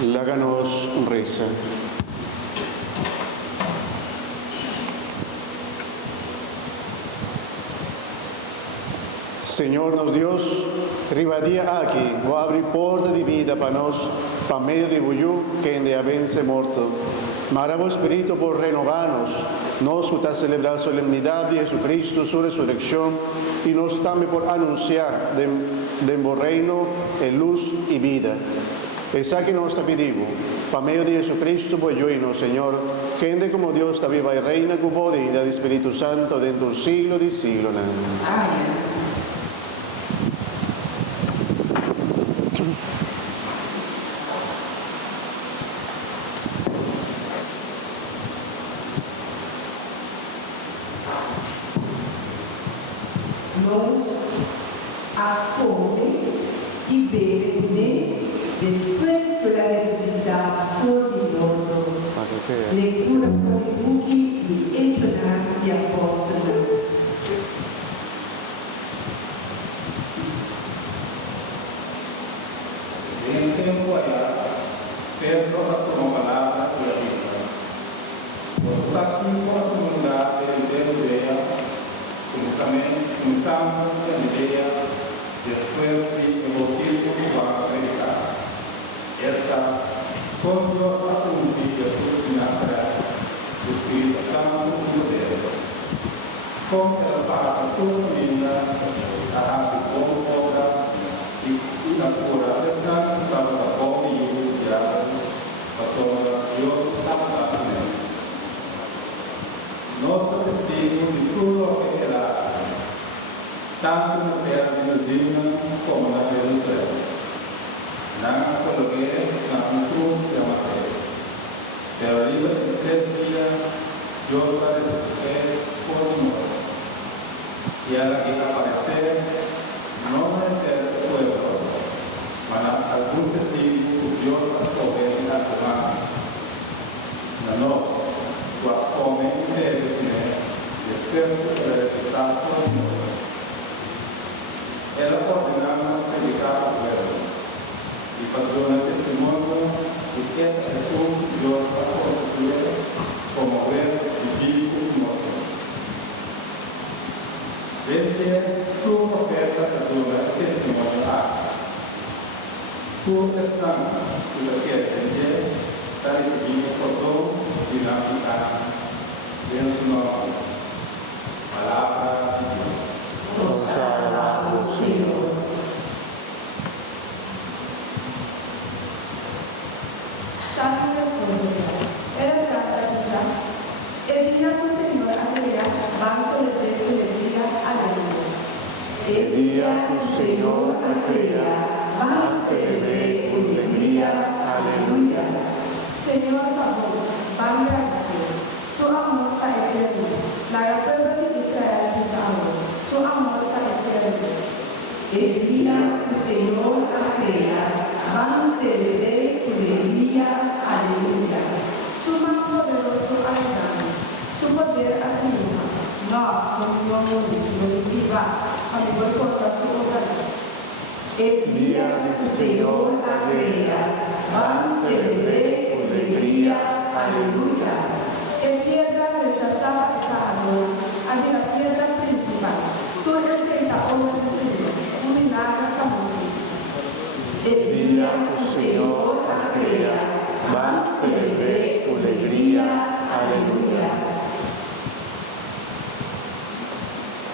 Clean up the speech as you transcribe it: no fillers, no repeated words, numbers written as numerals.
Háganos reza. Senhor nos Deus, rivadia aqui, o abre porta de vida para nós, para meio de bullu que ainda vence morto. Maravo Espírito por renovar-nos, nós que está celebrando a solemnidade de Jesucristo, sua ressurreição, e nós também por anunciar de reino, luz e vida. Esa que nós te pedimos, para meio de Jesucristo, bolluino, Senhor, que ainda como Deus está viva e reina com o poder do Espírito Santo dentro do siglo de siglo. Amém. Nos acome y bebé después de la resucitada por el mundo. Lectura por el buque y entonar y apóstol. En tiempo allá, Pedro tomó palabra y la vista. Los saquimos a la comunidad de Judea, comenzamos en Galilea, después del bautismo que va a predicar. Esta, con Dios a cumplir Jesús de Nazaret, el Espíritu Santo y poder. Con el pasa toda vida, hará su buena obra y la cura de Santo para la boca y humildad, pasó Dios a la Nuestro testigo de todo lo que era, tanto en la tierra de Medina como en la Jerusalén. Nada coloqué la cruz de Mateo. Pero arriba de 3 días, Dios la resucité por el mundo. Y a la que aparecer, no en el pueblo, para algún testigo, Dios las coge a tu mano. No. Come deve despesso del resultato e la ordenamos predicar a pueblo y patrona testimonio de que Jesús Dios la constituye como ves y vivo y muerto. Vete tu profeta patrona testimonio a tu estás y lo que entender está recibiendo por todo y la vida. En su nombre, palabra de Dios. Os alabamos, Señor. Sabe responsabilidad. Era gratuita. El día del Señor alegría, van a celebrar tu alegría, aleluya. El día que el Señor ha creado, van a celebrar tu alegría, aleluya. Señor, favor, van a agradecer. Su amor para eterno. La pueblo de Israel es amor. Su amor para eterno. El día que el Señor ha creado, van a celebrar tu alegría, aleluya. Su mano poderoso ayudando. Su poder afirma. No, como no viva. A mi boicota su obra. El día que el Señor ha creado, van a celebrar tu alegría, aleluya. El piedra rechazada pecado, a la piedra principal. Tú eres la obra del Señor, un milagro famosísimo. El día que el Señor ha creado, van a celebrar